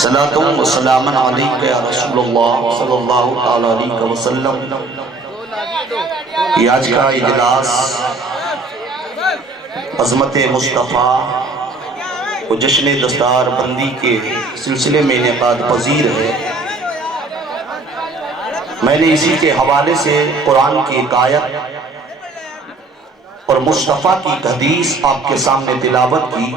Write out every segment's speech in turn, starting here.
صلاۃ و سلام علیک یا رسول اللہ صلی اللہ تعالی علیہ وسلم۔ یہ آج کا اجلاس عظمت مصطفیٰ و جشن دستار بندی کے سلسلے میں انعقاد پذیر ہے۔ میں نے اسی کے حوالے سے قرآن کی ایک آیت اور مصطفیٰ کی ایک حدیث آپ کے سامنے تلاوت کی۔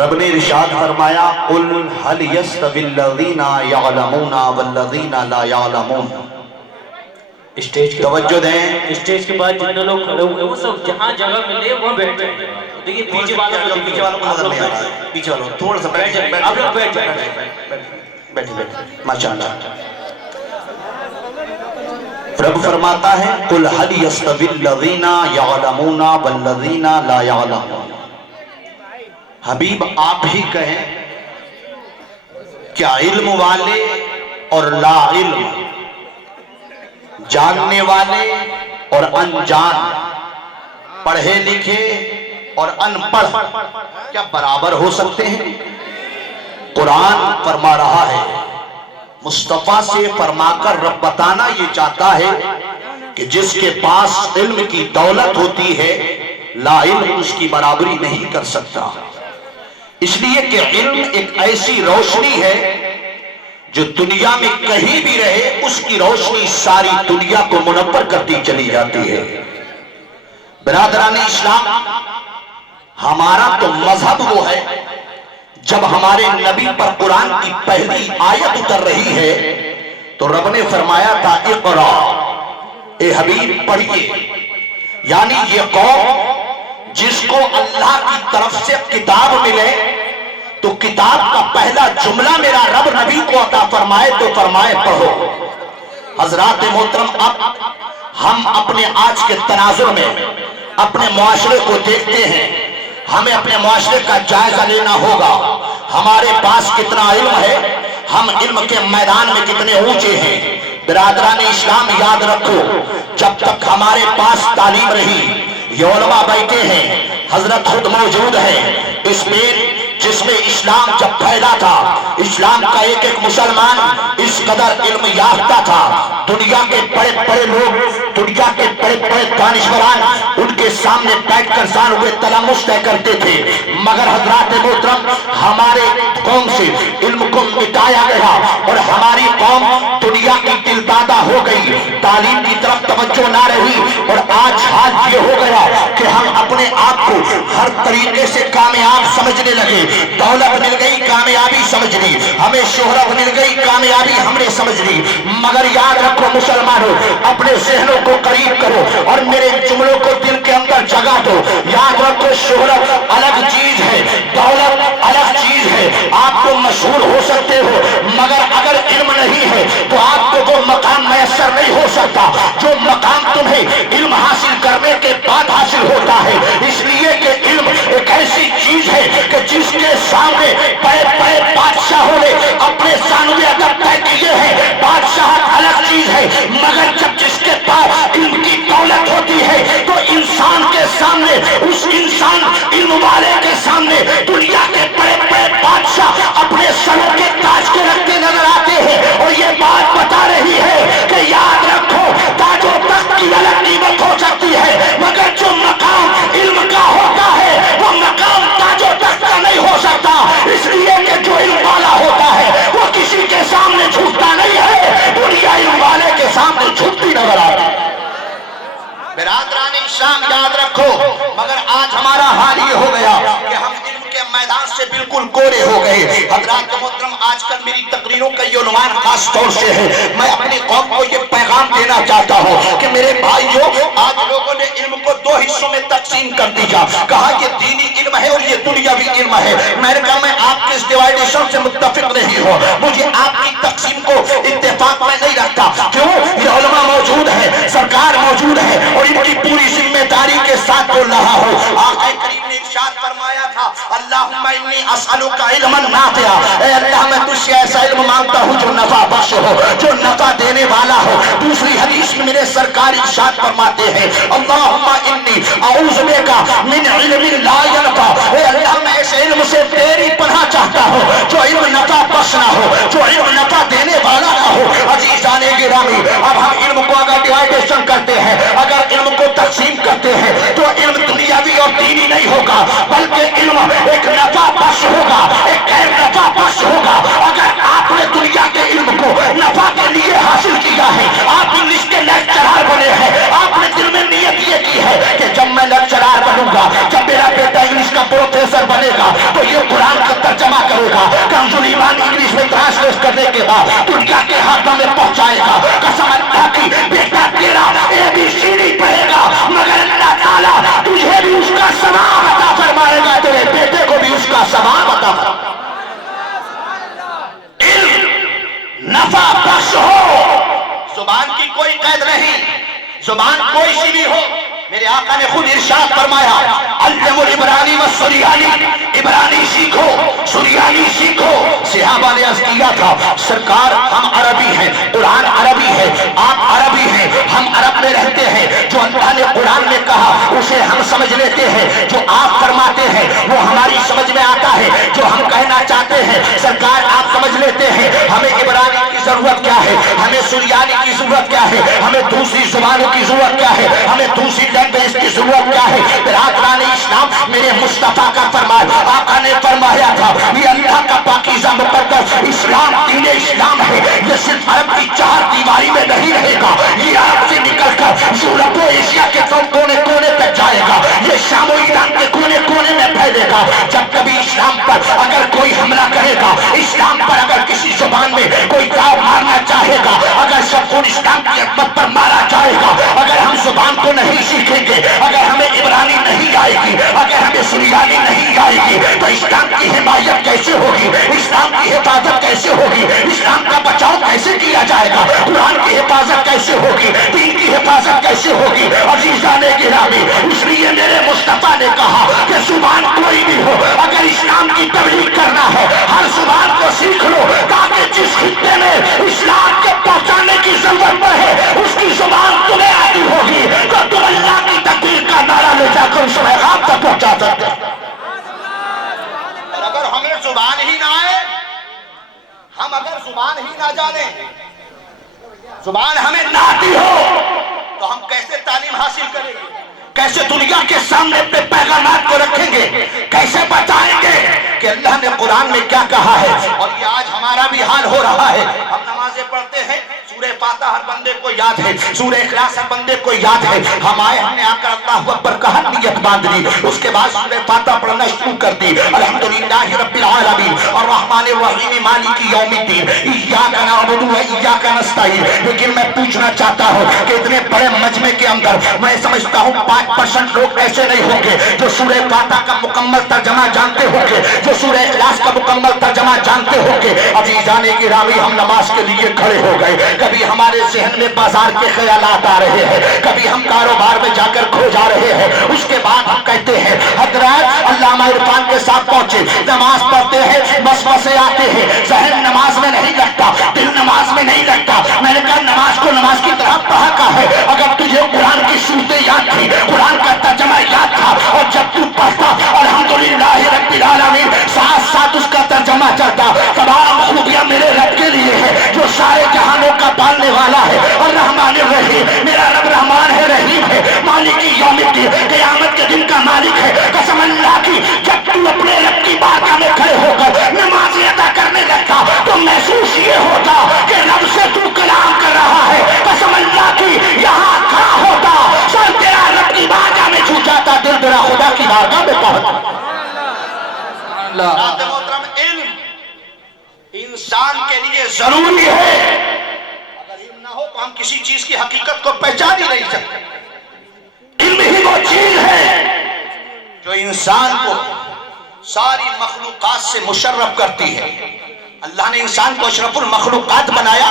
رب نے ارشاد فرمایا قُلْ هَلْ يَسْتَوِي الَّذِينَ يَعْلَمُونَ وَالَّذِينَ لَا يَعْلَمُونَ۔ اسٹیج کے توجہ دیں، اسٹیج کے بعد جتنے لوگ کھڑے ہوئے وہ سب جہاں جگہ ملے وہاں بیٹھ جائیں۔ دیکھیے پیچھے والوں کو نظر نہیں آ رہا ہے، پیچھے والوں تھوڑا سا بیٹھ جائیں، آپ لوگ بیٹھ جائیں۔ بیٹھے ماشاءاللہ۔ رب فرماتا ہے قُلْ هَلْ يَسْتَوِي الَّذِينَ يَعْلَمُونَ وَالَّذِينَ لَا يَعْلَمُونَ۔ حبیب آپ ہی کہیں کیا علم والے اور لا علم، جاننے والے اور انجان، پڑھے لکھے اور ان پڑھ کیا برابر ہو سکتے ہیں؟ قرآن فرما رہا ہے، مصطفیٰ سے فرما کر رب بتانا یہ چاہتا ہے کہ جس کے پاس علم کی دولت ہوتی ہے لا علم اس کی برابری نہیں کر سکتا، اس لیے کہ علم ایک ایسی روشنی ہے جو دنیا میں کہیں بھی رہے اس کی روشنی ساری دنیا کو منور کرتی چلی جاتی ہے۔ برادران اسلام، ہمارا تو مذہب وہ ہے جب ہمارے نبی پر قرآن کی پہلی آیت اتر رہی ہے تو رب نے فرمایا تھا اقرا، اے حبیب پڑھیے، یعنی یہ قوم جس کو اللہ کی طرف سے کتاب ملے تو کتاب کا پہلا جملہ میرا رب نبی کو عطا فرمائے تو فرمائے پڑھو۔ حضرات محترم، اب ہم اپنے آج کے تناظر میں اپنے معاشرے کو دیکھتے ہیں، ہمیں اپنے معاشرے کا جائزہ لینا ہوگا۔ ہمارے پاس کتنا علم ہے، ہم علم کے میدان میں کتنے اونچے ہیں۔ برادران اسلام یاد رکھو، جب تک ہمارے پاس تعلیم رہی، یہ علماء بیٹھے ہیں، حضرت خود موجود ہے، اس میں جس میں اسلام جب پھیلا تھا، اسلام کا ایک ایک مسلمان اس قدر علم یافتہ تھا، دنیا کے بڑے بڑے لوگ، دنیا کے بڑے بڑے دانشوران ان کے سامنے بیٹھ کر سال ہوئے تلمس طے کرتے تھے، مگر حضرات محترم ہمارے قوم سے علم کو مٹایا گیا اور ہماری قوم دنیا کی دل دادہ ہو گئی، تعلیم کی طرف توجہ نہ رہی، اور آج حال یہ ہو گیا کہ ہم اپنے آپ کو ہر طریقے سے کامیاب سمجھنے لگے۔ دولت مل گئی کامیابی سمجھ لی، ہمیں شہرت مل گئی کامیابی ہم نے سمجھ لی، مگر یاد رکھو مسلمانوں، اپنے ذہنوں کو قریب کرو اور میرے جملوں کو دل کے اندر جگہ دو۔ یاد رکھو شہرت الگ چیز ہے، دولت الگ چیز ہے، آپ کو مشہور ہو سکتے ہو مگر اگر علم نہیں ہے تو آپ کو وہ مقام میسر نہیں ہو سکتا جو مقام تمہیں علم حاصل کرنے کے بعد حاصل ہوتا ہے۔ اس لیے کہ علم ایک ایسی چیز ہے کہ جس کے سامنے بڑے بڑے بادشاہوں نے اپنے سامنے اگر طے کیے ہیں، بادشاہت الگ چیز ہے مگر جب جس کے پاس علم کی دولت ہوتی ہے تو انسان کے سامنے، اس انسان علم والے کے سامنے دنیا کے بڑے بڑے بادشاہ اپنے سروں کے تاج کے رکھتے نظر آتے ہیں، اور یہ بات بتا رہی ہے کہ یاد رکھو تاج و تخت کی الگ قیمت ہو سکتی ہے مگر جو مقام علم کا ہوتا ہے وہ مقام تاج و تخت کا نہیں ہو سکتا، اس لیے کہ جو علم والا ہوتا ہے وہ کسی کے سامنے جھکتا نہیں ہے، دنیا علم والے کے سامنے جھکتی نظر آتی ہے۔ برادران اسلام یاد رکھو، مگر آج ہمارا حال یہ ہو گیا کہ ہم علم کے میدان سے بالکل کورے ہو گئے۔ حضرات محترم، آج کل میری تقریروں کا یہ عنوان خاص طور سے ہے، میں اپنی قوم کو یہ پیغام دینا چاہتا ہوں کہ میرے بھائیو، آج لوگوں نے علم کو دو حصوں میں تقسیم کر دیا، کہا یہ دینی علم ہے اور یہ دنیاوی علم ہے۔ میں نے کہا میں آپ کے اس ڈیوائیڈیشن سے متفق نہیں ہوں، مجھے آپ کی تقسیم کو اتفاق میں نہیں رکھتا، کیوں؟ یہ علماء موجود ہے، سرکار موجود ہے اور ان کی پوری ذمہ داری کے ساتھ بول رہا ہوں۔ آقا کریم نے ارشاد فرمایا تھا اللہم انی اسألک علما نافعا، اے اللہ میں تجھ سے ایسا علم مانگتا ہوں جو نفع بخش ہو، جو نفع دینے والا ہو۔ دوسری حدیث میں میرے سرکار ارشاد فرماتے ہیں اللہم انی اعوذ بک من علم لا ینفع، اے اللہ میں اس علم سے تیری پناہ चाहता हो, जो इल्म नफा बख्श ना हो, जो इल्म नफा देने वाला ना हो। अजीजान गिरामी, अब हम इल्म को अगर डिवाइडेशन करते हैं, अगर इल्म को तकसीम करते हैं, तो इल्म दुनियावी और दीनी नहीं होगा, बल्कि इल्म एक नफा बख्श होगा, एक गैर नफा बख्श होगा। अगर आपने दुनिया के इल्म को नफा के लिए हासिल किया है, आप इंग्लिश के लेक्चरर बने हैं, आपने दिल में नियत ये की है कि जब मैं लेक्चरर बनूंगा, जब मेरा बेटा इंग्लिश का प्रोफेसर बनेगा, तो ये कुरान का तर्जमा करेगा, कंजुल ईमान इंग्लिश में ट्रांसलेट करने के बाद दुनिया के हाथों में पहुंचाएगा। कसम अल्लाह की, बेटा तेरा ABCD पढ़ेगा, मगर अल्लाह ताला तुझे भी उसका सवाब अता फरमाएगा, तेरे बेटे को भी उसका सवाब अता फरमाएगा। नफा बख्श हो, जुबान की कोई कैद नहीं, जुबान कोई सी भी हो। मेरे आका ने खुद इरशाद फरमाया, अल्लमुल इब्रानी व सुरियानी, इब्रानी सीखो, सुरियानी सीखो। सहाबा ने अर्ज किया था, सरकार हम अरबी हैं, कुरान अरबी है, आप अरबी हैं, हम अरब में रहते हैं, जो अल्लाह ने कुरान में कहा उसे हम समझ लेते हैं, जो आप फरमाते हैं वो हमारी समझ में आता है, जो हम कहना चाहते हैं सरकार आप समझ लेते हैं। हमें इब्रानी की जरूरत क्या है, हमें सुरियानी की जरूरत क्या है, हमें दूसरी जुबानों की जरूरत क्या है, हमें दूसरी लैंग्वेज की जरूरत क्या है। बिरादरान इस्लाम, मेरे मुस्तफा का फरमान, आका ने फरमाया था, ये अल्लाह का पाकीज़ा मुक़द्दस इस्लाम दीन इस्लाम है, ये सिर्फ अरब की चार दीवारी में नहीं रहेगा, ये अरब से निकलकर यूरोप और एशिया के कोने कोने तक जाएगा, ये शाम और ईरान के कोने कोने में फैलेगा। जब कभी इस्लाम पर अगर कोई हमला करेगा, इस्लाम पर अगर किसी जुबान में कोई दाव मारना चाहेगा, अगर सबको इस्लाम की अज़मत पर मारा जाएगा, अगर हम जुबान को नहीं सीखेंगे, अगर हमें इब्रानी नहीं आएगी, अगर हमें सुरियानी नहीं आएगी, तो इस्लाम की हिमायत कैसे होगी, इस्लाम की हिफाजत कैसे होगी, इस्लाम का बचाव कैसे किया जाएगा, कुरान की हिफाजत कैसे होगी, दीन की हिफाजत कैसे होगी। अजीजान गिरामी, इसलिए मेरे मुस्तफा ने कहा कि जुबान कोई भी हो, अगर इस्लाम की तबलीग करना है, हर जुबान को सीख लो, ताकि जिस खित्ते में इस्लाम के पहुंचाने की जरूरत है उसकी जुबान तुम्हें आती होगी, तो तुम अल्लाह की तकदीर का नारा ले जाकर उस पैगाम तक पहुंचा सकते हो। और अगर हमें जुबान ही ना आए, हम अगर जुबान ही ना जाने, जुबान हमें ना आती हो, तो हम कैसे तालीम हासिल करेंगे, कैसे दुनिया के सामने अपने पैगामात को रखेंगे, कैसे बताएंगे कि अल्लाह ने कुरान में क्या कहा है। और ये आज हमारा भी हाल हो रहा है। हम नमाजें पढ़ते हैं, सूरह फातिहा हर बंदे को याद है, सूरह इखलास हर बंदे को याद है। हम आए, हमने आकर अल्लाहु अकबर कहा, नियत बांध ली, उसके बाद सूरह फातिहा पढ़ना शुरू कर दी। अल्हम्दुलिल्लाहि रब्बिल आलमीन अर्रहमानिर रहीम मालिकी यौमिद्दीन इय्याका नअबुदु व इय्याका नस्तईन। लेकिन मैं पूछना चाहता हूँ कि इतने बड़े मजमे के अंदर मैं समझता हूँ 5% लोग ऐसे नहीं होंगे जो सूरह फातिहा का मुकम्मल तर्जमा जानते होंगे, जो सूरह इखलास का मुकम्मल तर्जमा जानते होंगे। अजीजान गिरामी, हम नमाज के लिए खड़े हो गए, कभी हमारे जहन में बाजार के ख्यालात आ रहे हैं, कभी हम कारोबार में जाकर खो जा रहे हैं, उसके बाद हम कहते हैं हजरत अल्लामा इरफान के साथ पहुंचे, नमाज पढ़ते हैं, वसवसे आते हैं, जहन नमाज में नहीं लगता, दिल नमाज में नहीं लगता। मैंने कहा नमाज को नमाज की तरह पढ़ा का है, अगर तुझे कुरान की सूरतें याद थी, कुरान का तर्जमा याद था, और जब तू पढ़ता अल्हम्दुलिल्लाहि रब्बिल आलमीन साथ साथ उसका तर्जमा चलता, तमाम खूबियां मेरे रब के लिए है जो सारे जहानों का पालने वाला है, और रहमानिर रहीम, मेरा रब रहमान है, रहीम है, मालिकी यौमिद्दीन, क़यामत के दिन का मालिक है। कसम अल्लाह की, जब तू अपने रब की बारगाह में खड़े होकर नमाज़ अदा करने लगता तो महसूस ये होता कि रब से तू कलाम कर रहा है। कसम अल्लाह की, यहाँ खड़ा होता, सर तेरा रब की बारगाह में झुक जाता, दिल तेरा खुदा की बारगाह में पहुंचता। इंसान के लिए जरूरी है, अगर इल्म ना हो तो हम किसी चीज की हकीकत को पहचान ही नहीं सकते। इल्म ही वो चीज है जो इंसान को सारी मखलूकात से मुशर्रफ करती है। अल्लाह ने इंसान को अशरफुल मखलूकात बनाया।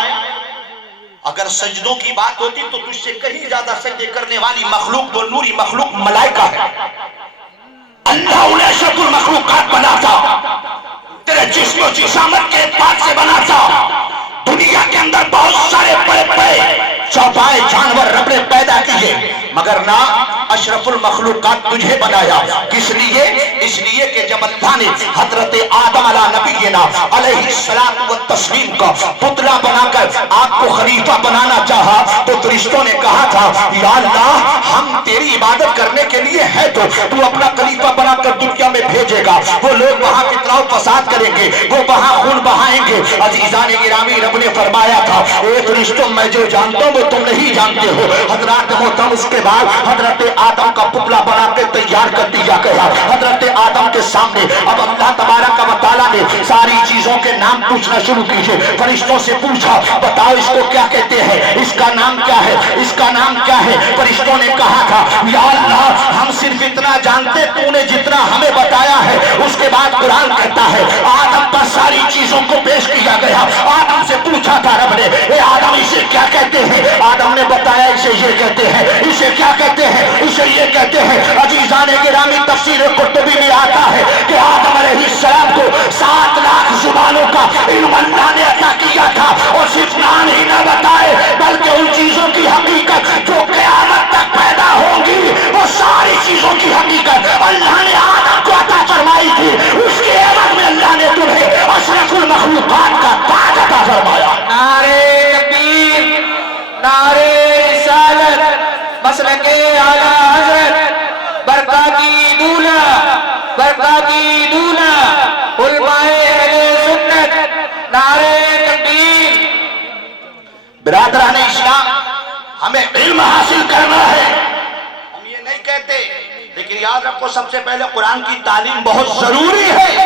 अगर सजदों की बात होती तो तुझसे कहीं ज्यादा सजदे करने वाली मखलूक तो नूरी मखलूक मलाइका है। अल्लाह उन्हें अशरफुल मखलूकात बनाता, तेरे जिस्म जिसामत के एतबार से बनाता। दुनिया के अंदर बहुत सारे बड़े बड़े चौपाए जानवर रब ने पैदा किए, मगर ना अशरफुल मखलूकात तुझे बनाया। किस लिए? اس لیے کہ جب اللہ نے حضرت آدم علیہ نبینا علیہ الصلوۃ والتسلیم کا پتلا بنا کر آپ کو خلیفہ بنانا چاہا تو فرشتوں نے کہا تھا یا اللہ ہم تیری عبادت کرنے کے لیے ہے تو تو اپنا خلیفہ بنا کر دنیا میں بھیجے گا، وہ لوگ وہاں فساد و فساد کریں گے، وہ وہاں خون بہائیں گے۔ عزیزان گرامی رب نے فرمایا تھا اے فرشتوں میں جو جانتا ہوں وہ تم نہیں جانتے ہو۔ حضرات محترم اس کے بعد حضرت آدم کا پتلا بنا کے تیار کر دیا گیا۔ حضرت آدم کے سامنے اب اللہ تبارک و تعالیٰ نے ساری چیزوں کے نام پوچھنا شروع کیے۔ فرشتوں سے پوچھا بتاؤ اس کو کیا کہتے ہیں، اس کا نام کیا ہے، اس کا نام کیا ہے؟ فرشتوں نے کہا تھا یا اللہ ہم صرف اتنا جانتے تو نے جتنا ہمیں بتایا ہے۔ اس کے بعد قرآن کہتا ہے آدم پر ساری چیزوں کو پیش کیا گیا۔ آدم سے پوچھا تھا رب نے اے آدم اسے کیا کہتے ہیں؟ آدم نے بتایا اسے یہ کہتے ہیں، اسے کیا کہتے ہیں، اسے یہ کہتے ہیں۔ عزیزان گرامی تفسیر قرطبی میں آتا ہے کہ آدم علیہ السلام کو 7 لاکھ زبانوں کا علم اللہ نے عطا کیا تھا، اور صرف نام ہی نہ بتائے بلکہ ان چیزوں کی حقیقت جو قیامت تک پیدا ہوں گی وہ ساری چیزوں کی حقیقت اللہ نے آدم کو عطا فرمائی تھی۔ اس کے عوض میں اللہ نے تمہیں اشرف المخلوقات کا تاج عطا فرمایا۔ نعرے تکبیر، نعرے رسالت، مسلک اعلیٰ حضرت، برکاتی دولہ، برکاتی دولہ، علماء اہل سنت، نعرے تکبیر۔ برادران اسلام ہمیں علم حاصل کرنا ہے، ہم یہ نہیں کہتے، لیکن یاد رکھو سب سے پہلے قرآن کی تعلیم بہت ضروری ہے۔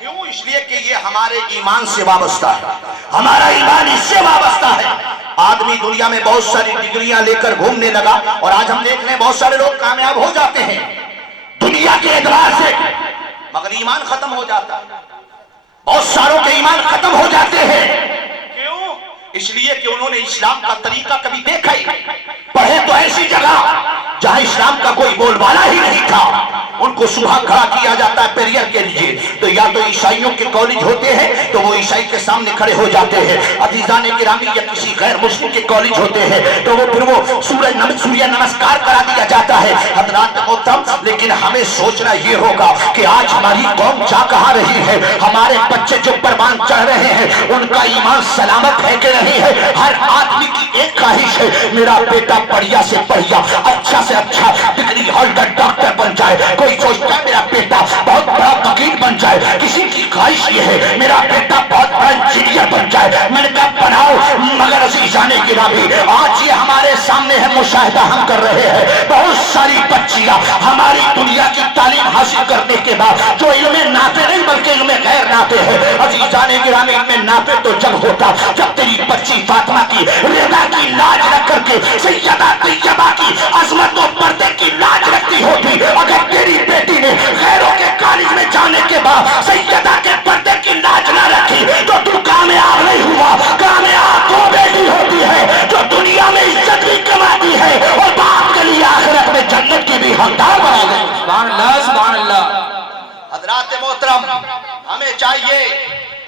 کیوں؟ اس لیے کہ یہ ہمارے ایمان سے وابستہ ہے، ہمارا ایمان اس سے وابستہ ہے۔ آدمی دنیا میں بہت ساری ڈگریاں لے کر گھومنے لگا، اور آج ہم دیکھ رہے ہیں بہت سارے لوگ کامیاب ہو جاتے ہیں دنیا کے اعتبار سے، مگر ایمان ختم ہو جاتا ہے۔ بہت ساروں کے ایمان ختم ہو جاتے ہیں، کیوں؟ اس لیے کہ انہوں نے اسلام کا طریقہ کبھی دیکھا ہی پڑھے تو ایسی جگہ جہاں اسلام کا کوئی بول بالا ہی نہیں تھا۔ ان کو صبح کھڑا کیا جاتا ہے پیریئر کے لیے، تو یا تو عیسائیوں کے کالج ہوتے ہیں تو وہ عیسائی کے سامنے کھڑے ہو جاتے ہیں، عزیزان گرامی یا کسی غیر مسلم کے کالج ہوتے ہیں تو وہ پھر وہ سوریہ نمسکار کرا دیا جاتا ہے۔ حضرات محترم لیکن ہمیں سوچنا یہ ہوگا کہ آج ہماری قوم جا کہاں رہی ہے، ہمارے بچے جو پروان چڑھ رہے ہیں ان کا ایمان سلامت ہے کہ نہیں ہے؟ ہر آدمی کی ایک خواہش ہے میرا بیٹا بڑھیا سے بڑھیا، اچھا سے اچھا ڈگری ہولڈر ڈاکٹر بن جائے، کوئی سوچتا ہے میرا بیٹا بہت بڑا وکیل بن جائے، کسی کی خواہش یہ ہے میرا بیٹا بہت بڑا انجینئر بن جائے۔ میں نے کہا بناؤ، مگر عزیزان گرامی آج یہ ہمارے سامنے ہے، مشاہدہ ہم کر رہے ہیں بہت ساری بچیاں ہماری دنیا کی تعلیم حاصل کرنے کے بعد جو علم نافع نہیں بلکہ علم غیر نافع ہے۔ عزیزان گرامی علم نافع تو جب ہوتا جب تیری بچی فاطمہ کی رضا کی لاج رکھ کر کے سیدہ طیبہ کی عظمت و پردے کی لاج رکھتی ہوتی۔ اگر تیری بیٹی نے غیروں کے کالج میں جانے کے بعد سیدہ کے پردے کی لاج نہ رکھی تو تو کامیاب نہیں ہوا۔ کامیاب وہ بیٹی ہوتی ہے جو دنیا میں عزت بھی کماتی ہے اور باپ کے لیے آخرت میں جنت کی بھی حقدار بنا گئی۔ سبحان اللہ، سبحان اللہ۔ حضرات محترم ہمیں چاہیے،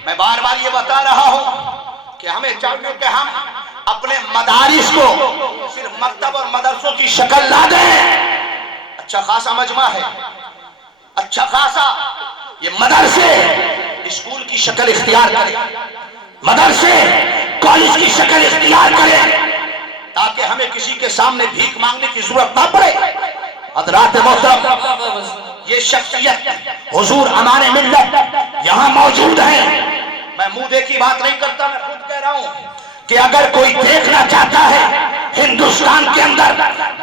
میں بار بار یہ بتا رہا ہوں کہ ہمیں چاہیے کہ ہم اپنے مدارس کو صرف مکتب اور مدرسوں کی شکل نہ دیں۔ اچھا خاصا مجمع ہے، اچھا خاصا یہ مدرسے اسکول کی شکل اختیار کریں، مدرسے کالج کی شکل اختیار کریں تاکہ ہمیں کسی کے سامنے بھیک مانگنے کی ضرورت نہ پڑے۔ حضرات محترم یہ شخصیت حضور امان ملت یہاں موجود ہیں، میں منہ دیکھی بات نہیں کرتا، میں خود کہہ رہا ہوں کہ اگر کوئی دیکھنا چاہتا ہے ہندوستان کے اندر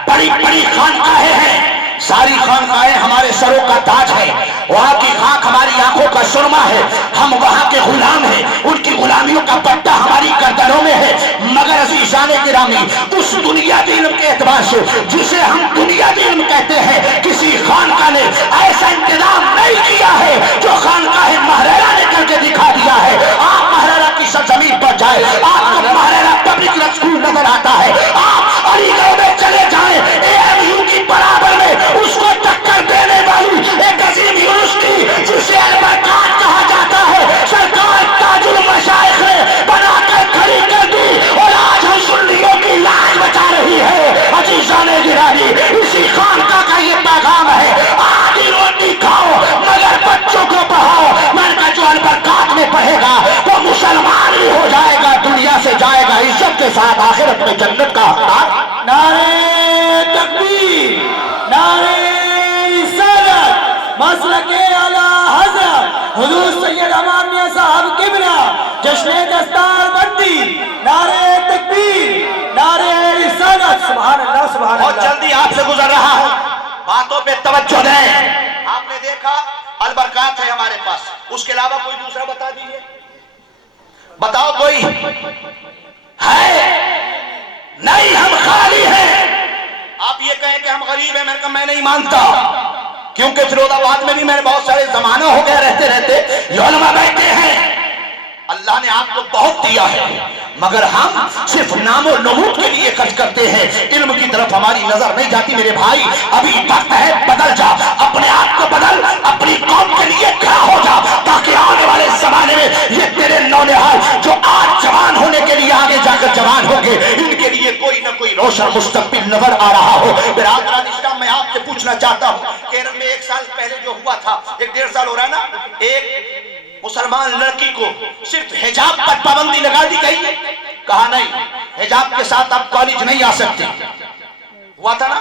بڑی بڑی خانقاہیں ہیں، ساری خانقاہیں ہمارے سروں کا تاج ہے، وہاں کی خاک ہماری آنکھوں کا سرما ہے، ہم وہاں کے غلام ہیں، ان کی غلامیوں کا پٹا ہماری گردنوں میں ہے، مگر عزیزان گرامی اس دنیا کے علم کے اعتبار سے جسے ہم دنیا کے علم کہتے ہیں کسی خانقاہ نے ایسا انتظام نہیں کیا ہے جو خانقاہ مہررہ نے کر کے دکھا دیا ہے۔ آپ مہررہ کی سرزمین پر جائیں آپ کو مہررہ پبلک اسکول نظر آتا ہے، آپ علی گڑھ میں چلے جائیں AMU کی برابر میں اس کو ٹکر دینے والی ایک عظیم یونیورسٹی جسے البرکات کہا جاتا ہے سرکار تاج المشائخ نے بنا کر کھڑی کر دی اور آج ہم سنیوں کی لاش بچا رہی ہے۔ عزیزان گرامی اسی خانقاہ کا یہ پیغام ہے، آدھی روٹی کھاؤ दुनिया से जाएगा इज्जत के साथ, आखिरत में जन्नत का हकदार। नारे तकबीर, नारे रिसालत, मसलके आला हज़रत हुजूर सैयद अमान मियां साहब किबला, जश्न दस्तार बंदी, नारे तकबीर, नारे रिसालत। सुभान अल्लाह, सुभान बहुत अल्लाह। जल्दी आपसे गुजर रहा हूं, बातों पे तवज्जो दें। आपने देखा अलबरकात है हमारे पास, उसके अलावा कोई दूसरा बता दीजिए, बताओ कोई है? नहीं, हम खाली हैं। आप ये कहें कि हम गरीब हैं, मैंने कहा मैं नहीं मानता, क्योंकि फिरोजाबाद में भी मेरे बहुत सारे जमाना हो गया रहते रहते, ये उलमा बैठे हैं। अल्लाह ने आपको बहुत दिया है, मगर हम सिर्फ नामो नमूद के लिए खर्च करते हैं, इल्म की तरफ हमारी नजर नहीं जाती। मेरे भाई, अभी वक्त है, बदल जा, अपने आप को बदल, अपनी कौम के लिए खड़ा हो जा, ताकि आने वाले जमाने में ये तेरे नौनिहाल जो आज जवान होने के लिए आगे जाकर जवान होंगे, इनके लिए कोई ना कोई रोशन मुस्तकबिल नजर आ रहा हो। बिरादरान इस्लाम, मैं आपसे पूछना चाहता हूँ, केरल में 1 साल पहले जो हुआ था, 1-1.5 साल हो रहा है ना, एक मुसलमान लड़की को सिर्फ हिजाब पर पाबंदी लगा दी गई, कहा नहीं हिजाब के साथ आप कॉलेज नहीं आ सकते, हुआ था ना,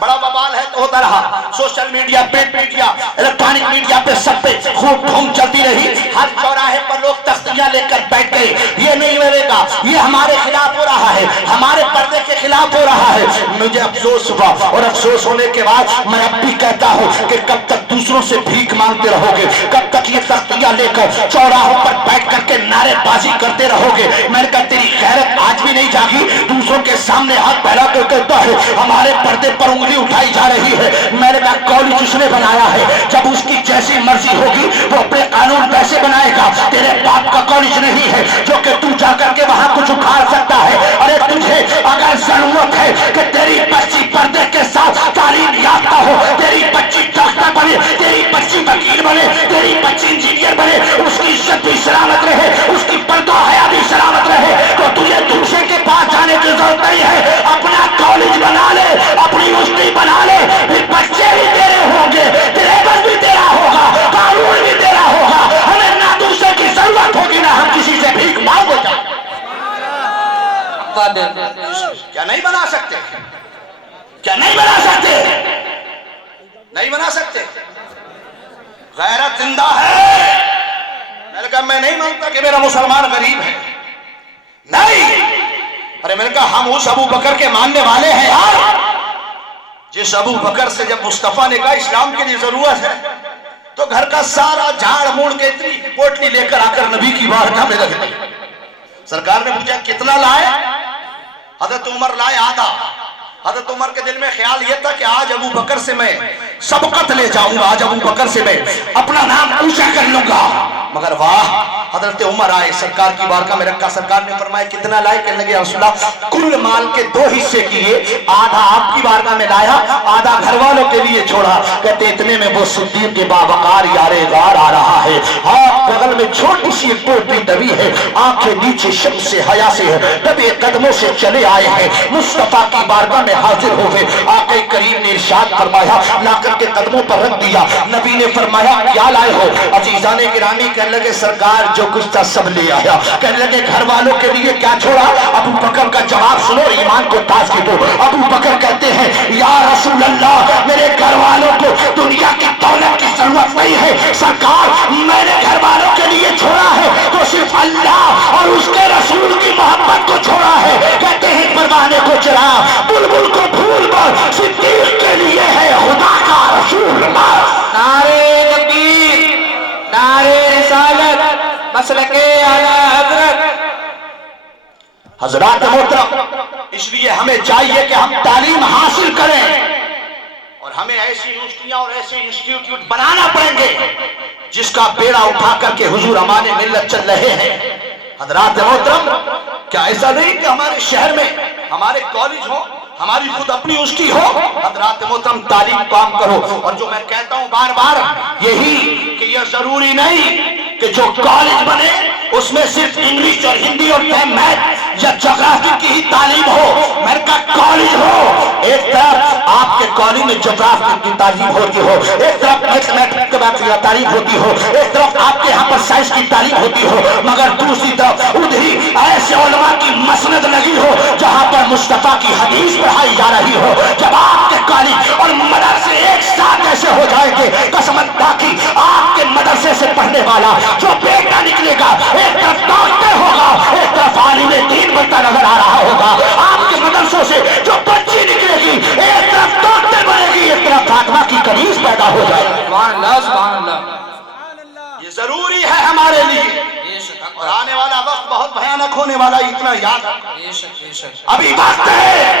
बड़ा बवाल है तो होता रहा। Social media, print media, electronic media पे सब पे खूब धूम चलती रही, हर चौराहे पर लोग तख्तियां लेकर बैठ गए, ये नहीं मिलेगा, ये हमारे खिलाफ हो रहा है, हमारे पर्दे के खिलाफ हो रहा है। मुझे अफसोस हुआ, और अफसोस होने के बाद मैं अब भी कहता हूँ कि कब तक दूसरों से भीख मांगते रहोगे, कब तक ये तख्तियां लेकर चौराहों पर बैठ करके नारेबाजी करते रहोगे। मैंने कहा तेरी गैरत आज भी नहीं जागी, दूसरों के सामने हाथ फैला कर कहता है हमारे पर्दे पर उंगली उठाई जा रही है। मैंने कहा कॉलेज उसने बनाया है, जब उसकी जैसी मर्जी होगी वो अपने कानून कैसे बनाएगा। तेरे बाप का कॉलेज नहीं है जो कि तू जाकर के वहां कुछ उखाड़ सकता है। अरे तुझे अगर जरूरत है कि तेरी बच्ची पर्दे के साथ तालीम याफ्ता हो, तेरी बच्ची डॉक्टर बने, तेरी बच्ची वकील बने, तेरी बच्ची इंजीनियर बने, उसकी इज्जत भी सलामत रहे, उसकी पर्दा हया भी सलामत रहे, तो तुझे दूसरे के पास जाने की जरूरत नहीं है। अपना कॉलेज बना ले, अपनी यूनिवर्सिटी बना ले, फिर बच्चे भी तेरे होंगे, सिलेबस भी तेरा होगा, कानून भी तेरा होगा, हमें ना दूसरे की जरूरत होगी ना हम किसी से भीख मांगोगे। क्या नहीं बना सकते? क्या नहीं बना सकते? नहीं बना सकते? गैरत जिंदा है। मैंने कहा मैं नहीं मानता कि मेरा मुसलमान गरीब है, नहीं। अरे मैंने कहा हम उस अबू बकर के मानने वाले हैं यार, जिस अबू बकर से जब मुस्तफा ने कहा इस्लाम के लिए जरूरत है, तो घर का सारा झाड़ मूड़ के इतनी पोटली लेकर आकर नबी की बारगाह में रख दी। सरकार ने पूछा कितना लाए? हजरत उमर लाए आधा। हजरत उमर के दिल में ख्याल यह था कि आज अबू बकर से मैं सबकत ले जाऊंगा, आज अबू बकर से मैं अपना नाम ऊंचा कर लूंगा। मगर वाह, हजरत उमर आए, सरकार की बारगाह में रखा। सरकार ने फरमाया कितना लाए? कहने लगे रसूलल्लाह कुल माल के 2 हिस्से किए, आधा आपकी बारगाह में लाया, आधा घर वालों के लिए छोड़ा। कहते इतने में वो सिद्दीक के बावकार यारे गार आ रहा है, हाथ बगल में छोटी सी एक पोटली दबी है, आंखें नीचे शब से हया से है, दबे कदमों से चले आए हैं, मुस्तफा की बारगाह में हाजिर हो गए। आके करीम ने इरशाद फरमाया, लाकर के कदमों पर रख दिया। नबी ने फरमाया क्या लाए हो? अजीजाने गिरामी कहने लगे सरकार जो कुछ था सब ले आया। कहने लगे घर वालों के लिए क्या छोड़ा? अबू बकर का जवाब सुनो, ईमान को ताज़गी दो। अबू बकर कहते हैं या रसूल अल्लाह, मेरे घर वालों को दुनिया की दौलत की जरूरत नहीं है सरकार, मैंने घर वालों के लिए छोड़ा है तो सिर्फ अल्लाह और उसके रसूल की मोहब्बत को छोड़ा है। कहते हैं परवाने को चढ़ा, बुलबुल को फूल पर, सिद्दीक के लिए है खुदा का रसूल। नारे तकबीर, नारे रिसालत, मसलके आला हज़रत। हजरात मोहतरम, इसलिए हमें चाहिए कि हम तालीम हासिल करें, और हमें ऐसी यूनिवर्सिटियां और ऐसे इंस्टीट्यूट बनाना पड़ेंगे जिसका बेड़ा उठा करके हुजूर हमारे मिल्लत चल रहे हैं। हजरात मोहतरम, क्या ऐसा नहीं कि हमारे शहर में हमारे कॉलेज हो, हमारी खुद अपनी यूनिवर्सिटी हो? हजरात मोहतरम, तालीम काम करो। और जो मैं कहता हूं बार बार यही कि यह जरूरी नहीं कि जो कॉलेज बने उसमें सिर्फ इंग्लिश और हिंदी और मैथ या ज्योग्राफी की ही तालीम हो। मेरे का कॉलेज हो, एक तरफ आपके कॉलेज में ज्योग्राफी की तालीम होती हो, एक तरफ मैथमेटिक्स की तालीम होती हो, एक तरफ आपके यहाँ पर साइंस की तालीम होती हो, मगर दूसरी तरफ उधरी ऐसे उलमा मुस्तफा की हदीस पढ़ाई जा रही हो, जब आपके कॉलेज और मदरसे एक साथ ऐसे हो जाएंगे, कसम अल्लाह की आपके मदरसे से पढ़ने वाला जो बेटा निकलेगा एक तरफ डॉक्टर होगा, एक तरफ आलिम दीन बनता नजर आ रहा होगा। आपके मदरसों से जो बच्ची निकलेगी एक तरफ डॉक्टर बनेगी, एक तरफ फातिमा की कनीज पैदा हो जाएगी। सुभान अल्लाह, सुभान अल्लाह। ये जरूरी है हमारे लिए, और आने वाला वक्त बहुत भयानक होने वाला, इतना याद। बेशक बेशक। अभी वक्त है